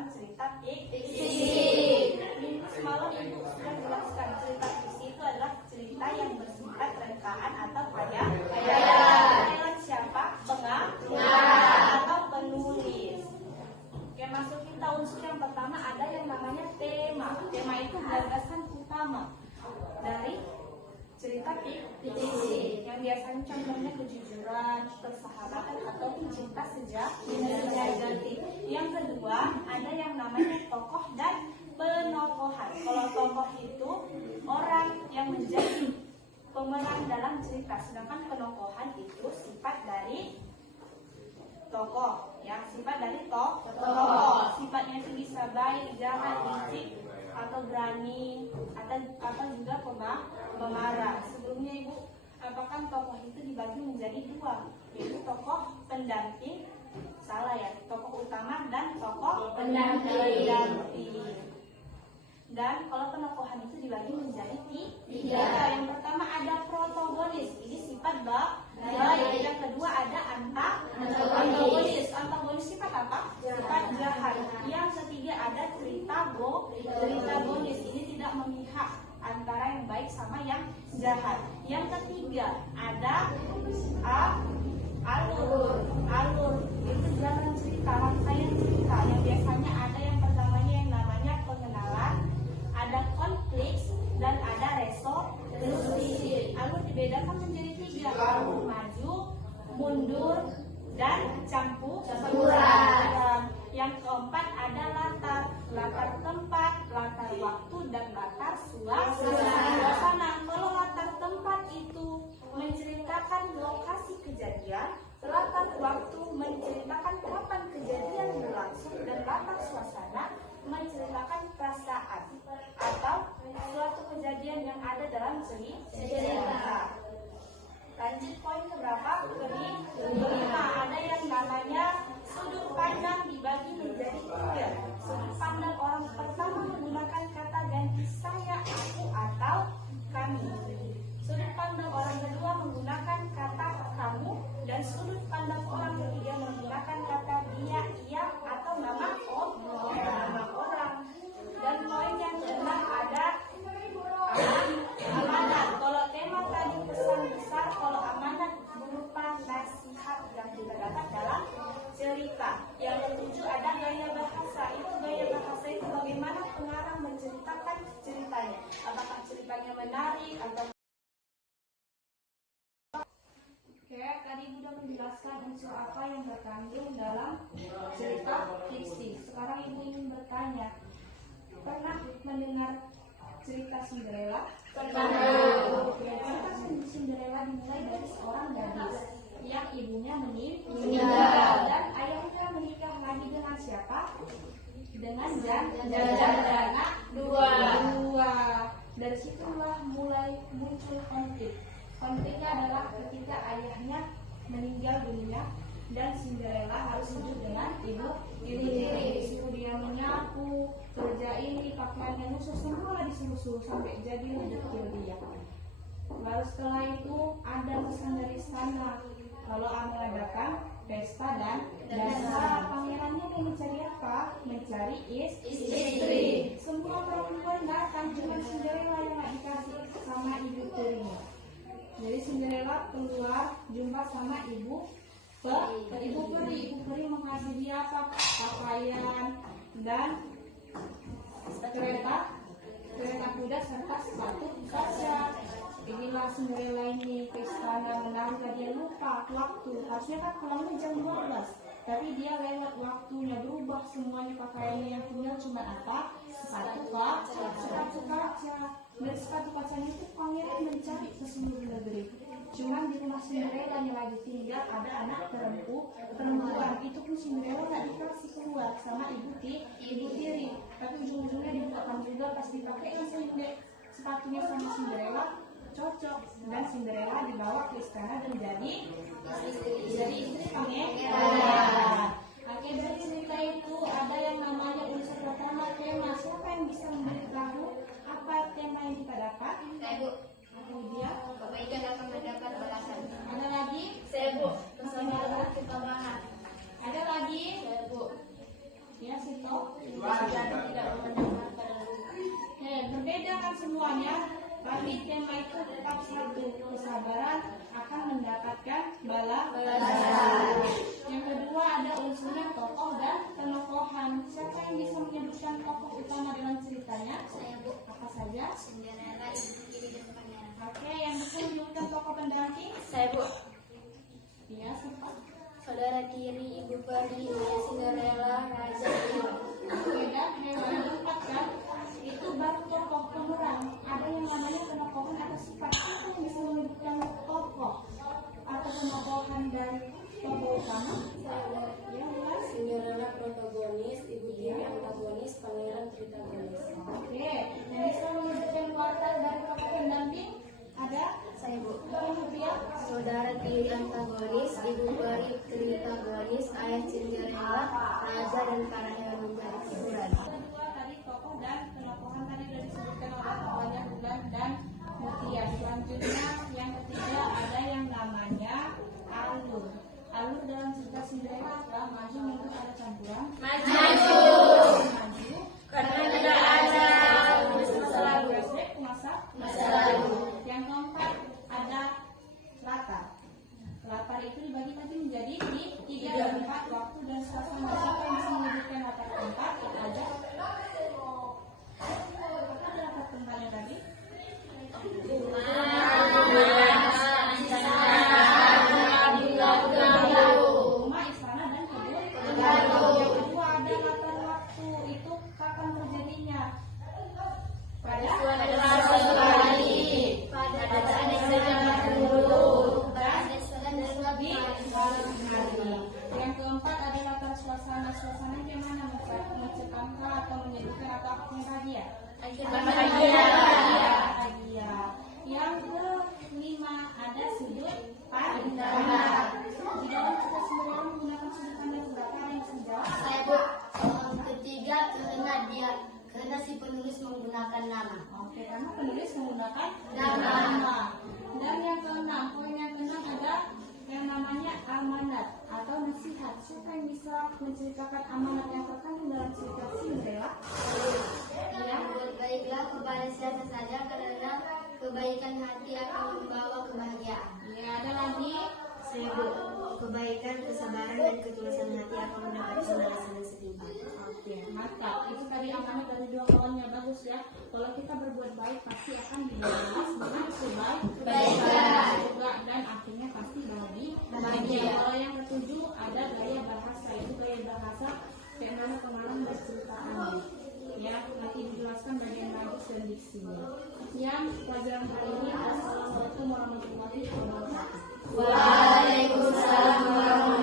dalam cerita fiksi. Minggu semalam Ibu sudah jelaskan cerita fiksi itu adalah cerita yang bersifat rangkaan atau khayal. Dengan siapa? Pengarang atau penulis. Oke, masukin kita unsur yang pertama ada yang namanya tema. Tema itu gagasan utama dari cerita fiksi yang biasanya contohnya kejujuran, persahabatan atau cinta sejati. Yang kedua ada yang namanya tokoh dan penokohan. Kalau tokoh itu orang yang menjadi pemeran dalam cerita, sedangkan penokohan itu sifat dari tokoh, ya, sifat dari tokoh. Sifatnya itu bisa baik, jahat, licik, atau berani, atau juga pemarah. Sebelumnya Ibu, apakah tokoh itu dibagi menjadi dua, yaitu tokoh pendamping, salah ya, tokoh utama dan tokoh pendamping. Dan kalau penokohan itu dibagi menjadi tiga. Yang pertama ada protagonis, ini sifat baik. Yang kedua ada antagonis. Antagonis sifat apa? Sifat jahat. Yang ketiga ada tritagonis, ini tidak memihak antara yang baik sama yang jahat. Yang ketiga ada alur, itu jalan cerita, rangkaian cerita yang biasanya ada yang pertamanya yang namanya pengenalan, ada konflik, dan ada resolusi. Alur dibedakan menjadi tiga: alur maju, mundur, dan campuran. Yang keempat ada latar tempat, latar waktu, dan latar suasana. Kalau latar tempat itu menceritakan lokasi kejadian, latar waktu menceritakan kapan kejadian berlangsung, dan latar suasana menceritakan perasaan atau suatu kejadian yang ada dalam cerita. Lanjut poin keberapa? Kelima. Ada yang namanya sudut pandang dibagi menjadi tiga. Sudut pandang orang pertama menggunakan kata ganti saya, aku, atau kami. Sudut pandang orang kedua menggunakan kata kamu, dan sudut pandang orang ketiga menggunakan kata dia, ia, atau nama orang. Dan poin yang keenam ada amanat. Kalau tema tadi pesan besar, kalau amanat berupa nasihat yang kita dapat dalam cerita. Yang ketujuh ada gaya bahasa. Itu gaya bahasa itu bagaimana pengarang menceritakan ceritanya. Apakah ceritanya menarik atau tadi sudah menjelaskan unsur apa yang terkandung dalam cerita fiksi. Sekarang Ibu ingin bertanya, pernah mendengar cerita Cinderella? Pernah. Cerita Cinderella dimulai dari seorang gadis yang ibunya meninggal dan ayahnya menikah lagi dengan siapa? Dengan janda dua. Dari situlah mulai muncul konflik. Konfliknya adalah ketika ayahnya meninggal dunia dan Cinderella harus hidup dengan ibu diri. Disuruh dia menyapu, kerja ini, pakaiannya nusus, semua disuruh sampai jadi dekil dia. Lalu setelah itu ada pesan dari istana kalau mengadakan pesta dan pangerannya mau mencari apa? Mencari istri. Semua perempuan datang, cuma Cinderella yang gak dikasih sama ibu tirinya. Jadi Cinderella keluar jumpa sama ibu peri mengasih dia apa? Pakaian dan kereta kuda serta sepatu kaca. Inilah Cinderella ini ke istana menanti, dia lupa waktu. Harusnya kan pulangnya jam 12, tapi dia lewat waktunya, berubah semuanya. Pakaiannya yang punya cuma apa? Sepatu kaca. Dan sepatu kacanya itu pangeran mencari ke seluruh negeri. Cuman di rumah Cinderella yang lagi tinggal ada anak perempuan. Itu pun Cinderella nggak dikasih keluar sama ibu tiri. Tapi ujung-ujungnya dibukakan juga, pas dipakai sepatunya sama Cinderella cocok, dan Cinderella dibawa ke istana dan jadi istri pangeran. Oke, dari cerita itu ada yang namanya unsur pertama tema. Siapa yang bisa memberitahu apa tema yang kita dapat? Saya, Bu. Kemudian kebaikan akan mendapat balasan. ada lagi? Saya, Bu. Kesabaran kita bahan. Ada lagi? Saya, Bu. Ya, cerita contoh jadi tidak mendengar pada berbeda kan semuanya, tapi tema itu tetap satu, kesabaran akan mendapatkan balasan. Yang kedua ada unsurnya tokoh dan penokohan. Siapa yang bisa menyebutkan tokoh utama dalam ceritanya? Saya, Bu. Apa saja? Cinderella, Ibu Tiri, dan Pangeran. Oke, yang bisa menyebutkan tokoh pendamping? Saya, Bu. Iya, sempat. Saudara tiri, Ibu Peri, Cinderella, Raja, Ibu. Oke, dan hewan yang keempat kan? Itu baru tokoh pemeran. Ada yang namanya penokohan atau sifat. Siapa yang bisa menyebutkan tokoh atau penokohan dari tokoh utama? Ya, mulai. Cinderella protagonis, Ibu Tiri antagonis, Pangeran protagonis. Oke, yang bisa menyebutkan watak dari tokoh pendamping? Ada? Saya, Bu. Kemudian Saudara tiri antagonis, Ibu Peri tritagonis, Ayah Cinderella, Raja, dan para hewan menjadi hiburan. kedua tadi tokoh dan penokohan tadi sudah disebutkan oleh Wajah Bulan dan Mutia. Selanjutnya yang ketiga ada yang namanya alur. Alur dalam cerita Cinderella apa? Maju, mundur, ada campuran? Maju. Karena tidak ada masa lalu. Masa lalu. Yang keempat ada latar. Latar itu dibagi tadi menjadi 3 dan 4 waktu dan suasana. Siapa yang bisa menyebutkan latar keempat? Itu aja. Apa ada latar keempatnya tadi? Rumah, istana, dan kebun. Yang kedua ada latar waktu. Itu kapan terjadinya? Pada suatu hari, pada zaman dulu, dan di malam hari. Yang keempat ada latar suasana. Suasana bagaimana? Mencekam atau menyedihkan atau apapun bahagia? Bahagia. Yang kelima ada sudut pandang. Di dalam cerita Cinderella menggunakan sudut pandang berapa yang bisa dijawab? Saya, Bu. Ketiga, karena si penulis menggunakan nama. Oke, karena penulis menggunakan Nama. Dan yang keenam, poin yang keenam ada yang namanya amanat atau nasihat. Siapa yang bisa menceritakan amanat yang terkandung dalam cerita Cinderella? Ya. Berbaiklah kepada siapa saja, karena kebaikan hati akan membawa kebahagiaan. Ya, ada lagi. Saya, Bu. Kebaikan, kesabaran, dan ketulusan hati akan mendapatkan balasan yang setimpal. Oke, mantap. Itu tadi amanat dari dua kawannya, bagus ya. Kalau kita berbuat baik pasti akan dibalas dengan kebaikan juga dan akhirnya pasti bahagia. Kalau yang ketujuh ada gaya bahasa. Itu gaya bahasa kayak mana kemarin berceritaannya. Ya, nanti dijelaskan bagian bagus dan diksinya. Yang pelajaran kali ini, assalamualaikum warahmatullahi wabarakatuh. Waalaikumsalam warahmatullahi wabarakatuh.